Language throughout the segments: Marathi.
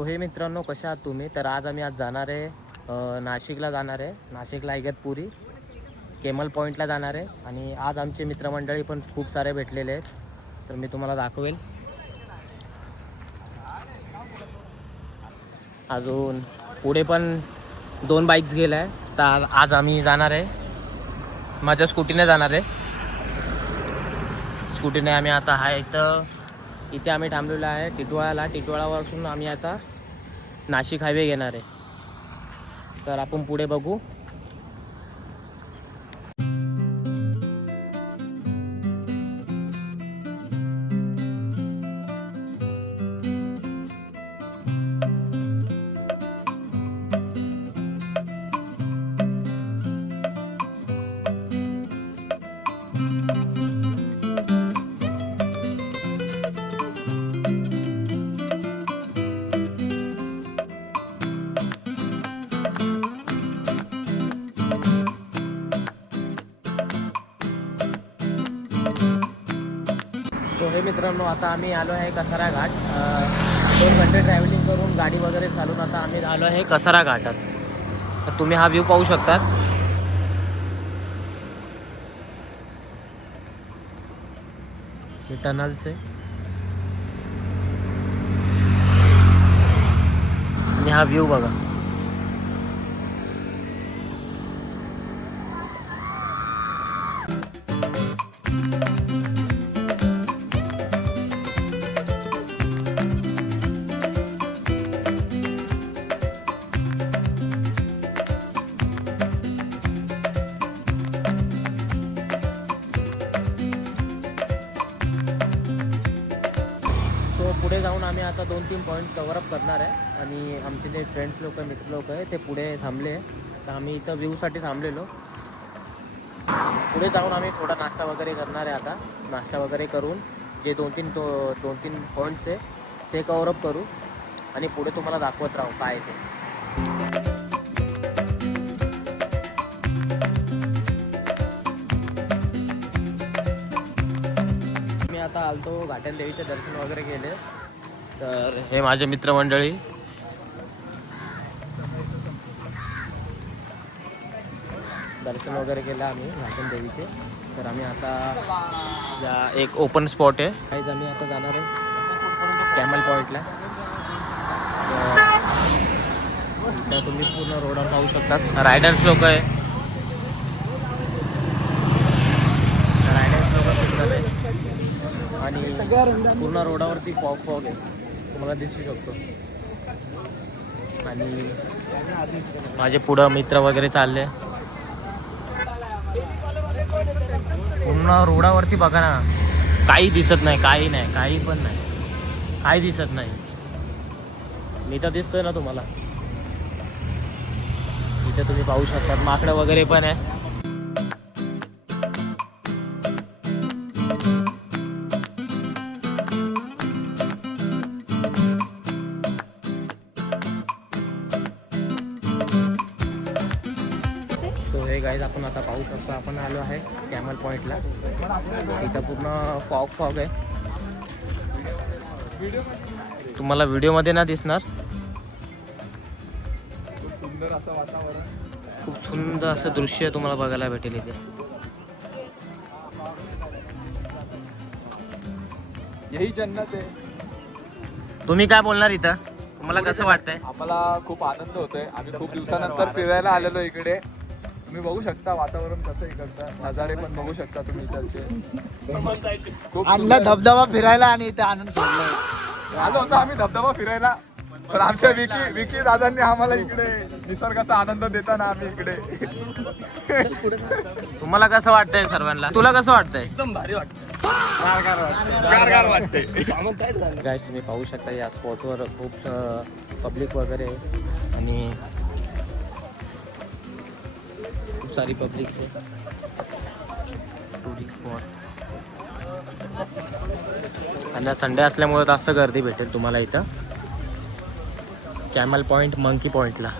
सो हे मित्रांनो, कशा आहात तुम्ही? तर आज जाणार आहे नाशिकला जाणार आहे. नाशिकला इगतपुरी केमल पॉईंटला जाणार आहे. आणि आज आमचे मित्रमंडळी पण खूप सारे भेटलेले आहेत, तर मी तुम्हाला दाखवेल. अजून पुढे पण 2 बाईक्स गेल्या आहे. तर आज आम्ही जाणार आहे, माझ्या स्कूटीने जाणार आहे. स्कूटीने आम्ही आता इथे आम्ही थांबलेलो आहे टिटवाळाला. टिटवाळापासून आम्ही आता नाशिक हायवे घेणार आहे. तर आपण पुढे बघू. सो हे मित्रांनो, आता आम्ही आलो आहे कसारा घाट. 2 घंटे ट्रॅव्हलिंग करून गाडी वगैरे चालून आता आम्ही आलो आहे कसारा घाटात. तर तुम्ही हा व्ह्यू पाहू शकतात. हे टनलचे आणि हा व्ह्यू बघा. पुढे जाऊन आम्ही आता 2-3 पॉईंट कव्हरअप करणार आहे. आणि आमचे जे फ्रेंड्स लोक मित्र लोक आहे ते पुढे थांबले. तर आम्ही इथं व्ह्यूसाठी थांबलेलो. पुढे जाऊन आम्ही थोडा नाश्ता वगैरे करणार आहे. आता नाश्ता वगैरे करून जे 2-3 पॉईंट्स आहे ते कव्हरअप करू आणि पुढे तुम्हाला दाखवत राहू काय ते. आता आलतो घाटन देवीचे दर्शन वगैरे केले. तर हे माझे मित्रमंडळी. दर्शन वगैरे केलं आम्ही घाटन देवीचे. तर आम्ही आता एक ओपन स्पॉट आहे काहीच आम्ही आता जाणार आहे कॅमल पॉईंटला. तर तुम्ही पूर्ण रोडवर पाहू शकतात रायडर्स लोक आहे. आणि पूर्ण रोडावरती फॉग आहे, तुम्हाला दिसू शकतो. आणि माझे पुढं मित्र वगैरे चालले. पूर्ण रोडावरती बघा ना, काही दिसत नाही, काही पण नाही, काही दिसत नाही. मी तर दिसतोय ना तुम्हाला. इथे तुम्ही पाहू शकता माकडं वगैरे पण आहे. गाईज आपण आता पाहू शकतो, आपण आलो आहे कॅमल पॉईंटला. इथं पूर्ण फॉग आहे. तुम्हाला व्हिडिओमध्ये ना दिसणार. सुंदर असं वातावरण, खूप सुंदर असं दृश्य तुम्हाला बघायला भेटेल इथे. यही जन्नत आहे. तुम्ही काय बोलणार इथं? तुम्हाला कसं वाटतंय? आम्हाला खूप आनंद होतोय. आम्ही खूप दिवसानंतर फिरायला आलेलो इकडे. तुम्ही बघू शकता वातावरण कसं इकडचं, नजारे पण बघू शकता तुम्ही इकडचे. खूप आणलं धबधबा फिरायला आणि इथे आनंद सोडलाय. आलो होतो आम्ही धबधबा फिरायला, पण आमच्या विकी दादांनी आम्हाला इकडे निसर्गाचा आनंद देताना आम्ही इकडे. तुम्हाला कसं वाटतंय सर्वांना? तुला कसं वाटतंय? एकदम भारी वाटतं. गारगार वाटते. गाईज तुम्ही पाहू शकता या स्पॉटवर खूप पब्लिक वगैरे आणि खूप सारी पब्लिक आहे. टुरिस्ट स्पॉट आणि संडे असल्यामुळे जास्त गर्दी भेटेल तुम्हाला इथं कॅमल पॉईंट, मंकी पॉईंटला.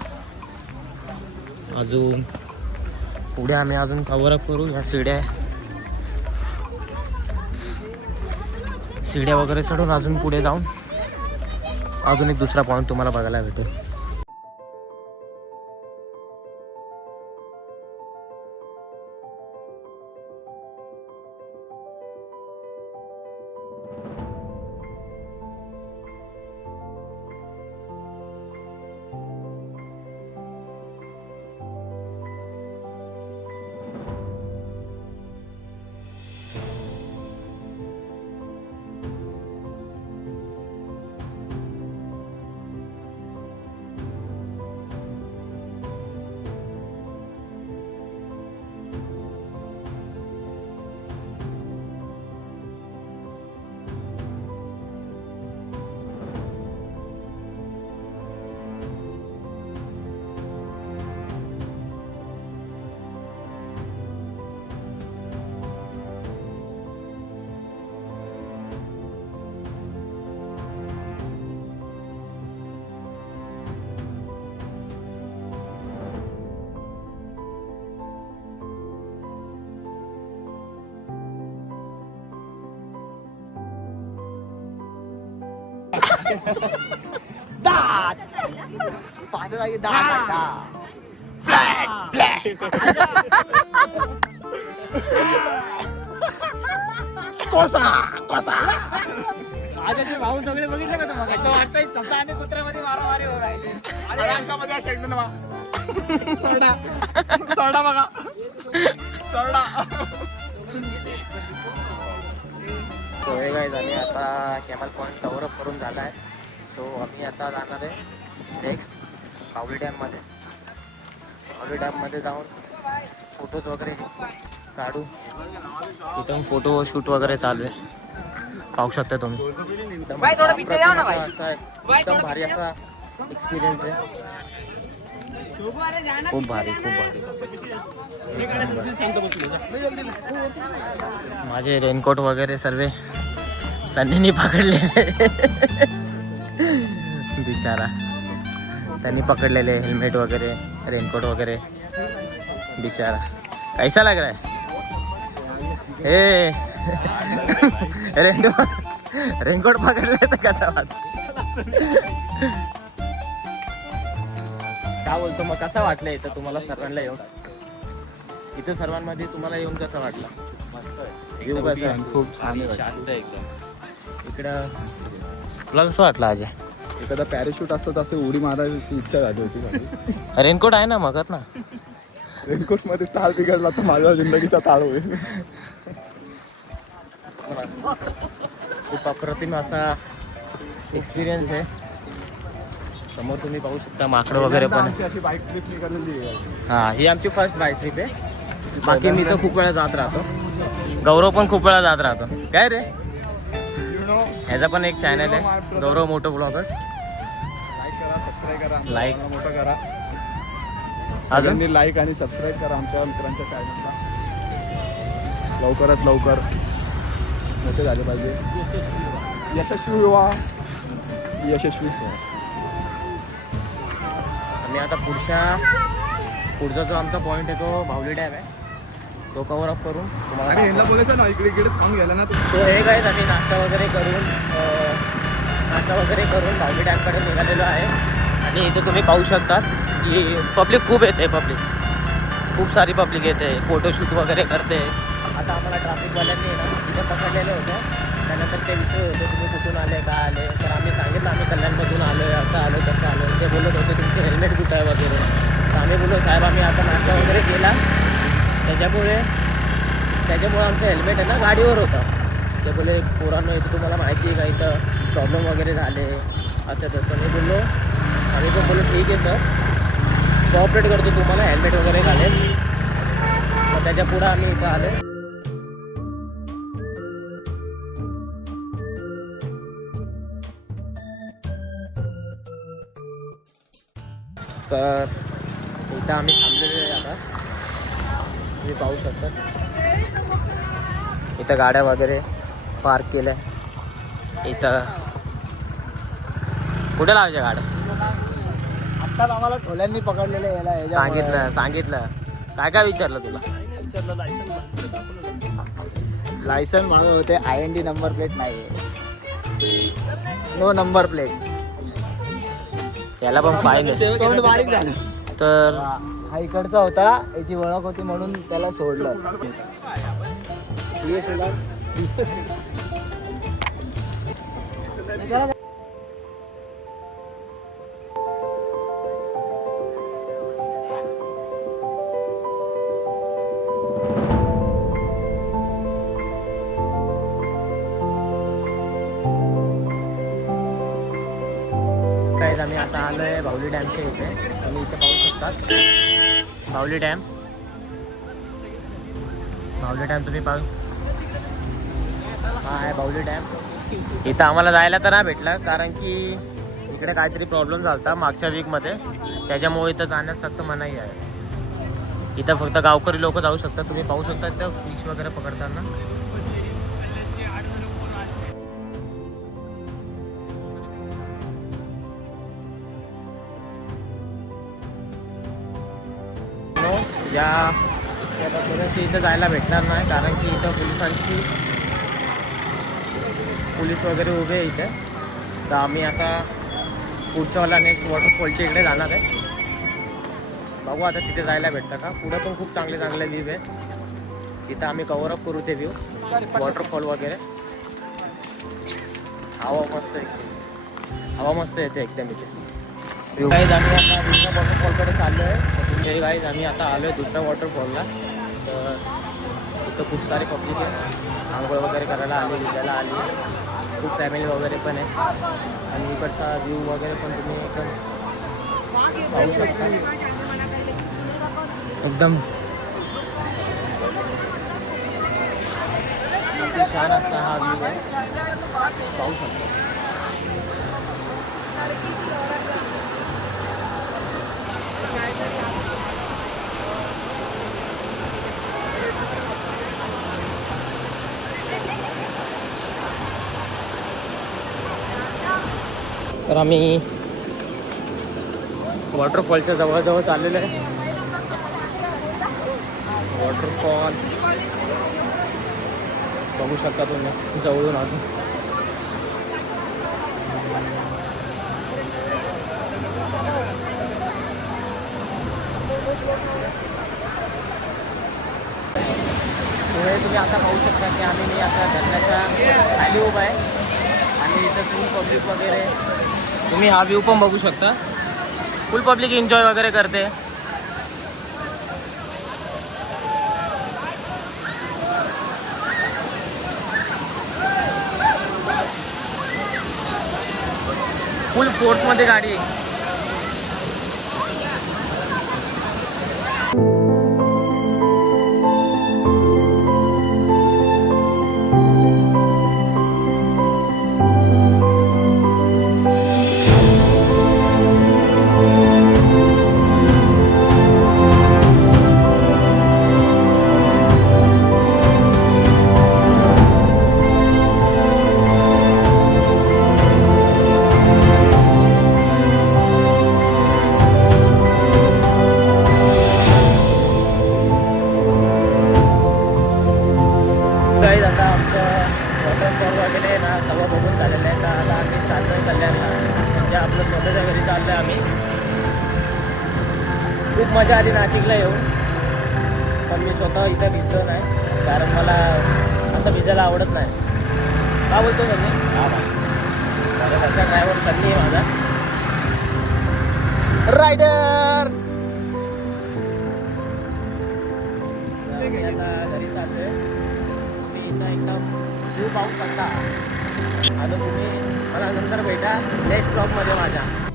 अजून पुढे आम्ही अजून कव्हरअप करू. ह्या सीड्या वगैरे चढून अजून पुढे जाऊन अजून एक दुसरा पॉईंट तुम्हाला बघायला भेटेल. दात पाच जागी दात कोसा कोसा आजचे भाऊ सगळे बघितले का तुम्हाला? असं वाटतंय ससा आणि कुत्र्यामध्ये मारामारी हो राहिली. आणि अंगामध्ये हा शेंगदाणा बघा. सरडा सरडा बघा सरडा. सो हे काय झाले आता कॅमल पॉईंट कव्हर अप करून झाला आहे. सो आम्ही आता जाणार आहे नेक्स्ट पावली डॅममध्ये. पावली डॅममध्ये जाऊन फोटोज वगैरे काढू. इथून फोटो शूट वगैरे चालू आहे, पाहू शकता तुम्ही. एकदम असा एकदम भारी असा एक्सपिरियन्स आहे. खूप भारी खूप भारी. माझे रेनकोट वगैरे सर्व सन्नीनी पकडले बिचारा. त्यांनी पकडलेले हेल्मेट वगैरे रेनकोट वगैरे. बिचारा कैसा लग रहा है हे रेनकोट पकडले तर कसा वाटत? काय बोलतो मग, कसा वाटलं इथं तुम्हाला सर्वांना येऊन? इथं सर्वांमध्ये तुम्हाला येऊन कसं वाटलं? येऊ कसं? खूप छान आहे. इकडं तुला कसं वाटलं अजय? एखादा पॅराशूट असतं तसं उडी मारायची इच्छा झाली होती. रेनकोट आहे ना मग कर ना. रेनकोट मध्ये ताळ बिघडला तर माझ्या जिंदगीचा ताळ होईल. खूप अप्रतिम असा एक्सपिरियन्स आहे. समोर तुम्ही पाहू शकता माकडं वगैरे पण. आमची अशी बाईक ट्रिप निघालेली आहे. हां, ही आमची फर्स्ट बाईक ट्रिप आहे. बाकी मी तर खूप वेळा जात राहतो. गौरव पण खूप वेळा जात राहतो. काय रे, ह्याचा पण एक चॅनल आहे गौरव मोटो ब्लॉगर्स. लाईक करा, सबस्क्राईब करा, Like. मोठं करा. अजून सगळ्यांनी लाईक आणि सबस्क्राईब करा आमच्या मित्रांच्या चॅनलला. लवकरात लवकर मोठे झाले पाहिजे. यशस्वी व्हा. यशस्वी व्हा. आणि आता पुढचा जो आमचा पॉईंट आहे तो भावली डॅम आहे. तो कव्हर अप करून तुम्हाला अरे यांना बोलायचं ना इकडे इकडेच खाऊन गेला ना तू. तो हे काय आम्ही नाश्ता वगैरे करून भावली डॅमकडे निघालेलो आहे. आणि इथे तुम्ही पाहू शकता की पब्लिक खूप येते. खूप सारी पब्लिक येते, फोटोशूट वगैरे करते. आता आम्हाला ट्रॅफिकवाल्यांनी ना तिथे पकडलेलं होतं. त्यानंतर ते विचारत होते तुम्ही कुठून आले, का आले. तर आम्ही सांगितलं आम्ही कल्याणमधून आलो आहे, असं आलो तसं आलो. ते बोलत होते तुमचे हेल्मेट कुठं आहे वगैरे. तर आम्ही बोललो साहेब आम्ही आता नाश्ता वगैरे केला, त्याच्यामुळे आमचं हेल्मेट आहे ना गाडीवर होतं. ते बोले पोरांनो इथं तुम्हाला माहिती आहे का इथं प्रॉब्लेम वगैरे झाले असं तसं. मी बोललो आम्ही पण बोललो ठीक आहे सर, कॉपरेट करतो तुम्हाला, हेल्मेट वगैरे घालेल. मग त्याच्या पुढं आम्ही इथं आलो. तर इथं आम्ही थांबलेलो आहे. आता तुम्ही पाहू शकता इथं गाड्या वगैरे पार्क केल्या. इथं कुठे लावायच्या गाड्या? आत्ताच आम्हाला ठोल्यांनी पकडलेलं याला. सांगितलं काय काय विचारलं तुला? लायसन म्हणत होते IND नंबर प्लेट नाही, नो नंबर प्लेट. याला पण पाय नाही. तोंड बारीक झालं. तर हा इकडचा होता, याची ओळख होती म्हणून त्याला सोडलं. ये सोडा. गाईज आम्ही आता आलोय बाहुली डॅमच्या इथे. तुम्ही इथे पाहू शकतात बाहुली डॅम. बाहुली डॅम तुम्ही पाहू. हा आहे बाहुली डॅम. इथं आम्हाला जायला तर नाही भेटलं कारण की इकडे काहीतरी प्रॉब्लेम झाला होता मागच्या वीकमध्ये. त्याच्यामुळे इथं जाण्यास सक्त मनाई आहे. इथं फक्त गावकरी लोक जाऊ शकतात. तुम्ही पाहू शकता इथं फिश वगैरे पकडताना. या पद्धतीने इथं जायला भेटणार नाही कारण की इथं पोलीस वगैरे उभे आहे इथे. तर आम्ही आता पुढच्यावाला नेक्स्ट वॉटरफॉलच्या इकडे जाणार आहे. बघू आता तिथे जायला भेटतं का. पुढे पण खूप चांगले चांगले व्ह्यू आहे. इथं आम्ही कव्हर अप करू ते व्ह्यू वॉटरफॉल वगैरे. हवा मस्त आहे. हवा मस्त येते एकदम इथे. गाईज आम्ही आता दुसऱ्या वॉटरफॉलकडे चाललो आहे. तर गाईज आम्ही आता आलो आहे दुसऱ्या वॉटरफॉलला. तर इथं खूप सारे पब्लिक आहे. आंघोळ वगैरे करायला आली, भिजायला आली. खूप फॅमिली वगैरे पण आहे. आणि इकडचा व्ह्यू वगैरे पण तुम्ही एकदम पाहू शकता. एकदम अगदी छान असा हा व्ह्यू आहे. पाहू शकता. तर आम्ही वॉटरफॉलच्या जवळजवळ चाललेलो आहे. वॉटरफॉल बघू शकता तुम्ही जवळून अजून. तुम्ही आता पाहू शकता की मी आता धरणाच्या खाली उभा आहे. आणि इथं फुल पब्लिक वगैरे तुम्ही हा व्ह्यू पण बघू शकता. फुल पब्लिक एन्जॉय वगैरे करते. फुल फोर्समध्ये गाडी. गाईज आता आमचं वॉटरफॉल वगैरे ना सगळं बघून झालेलं आहे. तर आता आम्ही चाललो आहे कल्याणला. म्हणजे आपलं स्वतःच्या घरी चाललो आहे आम्ही. खूप मजा आली नाशिकला येऊन. पण मी स्वतः इथं भिजलो नाही कारण मला असं भिजायला आवडत नाही. का बोलतो सन्नी? हा माझ्या घरचा ड्रायव्हर सन्नी आहे माझा रायडर. आता घरी चाललो आहे. एकदम व्ह्यू पाहू शकता. आता तुम्ही मला नंतर भेटा नेक्स्ट ब्लॉगमध्ये माझ्या.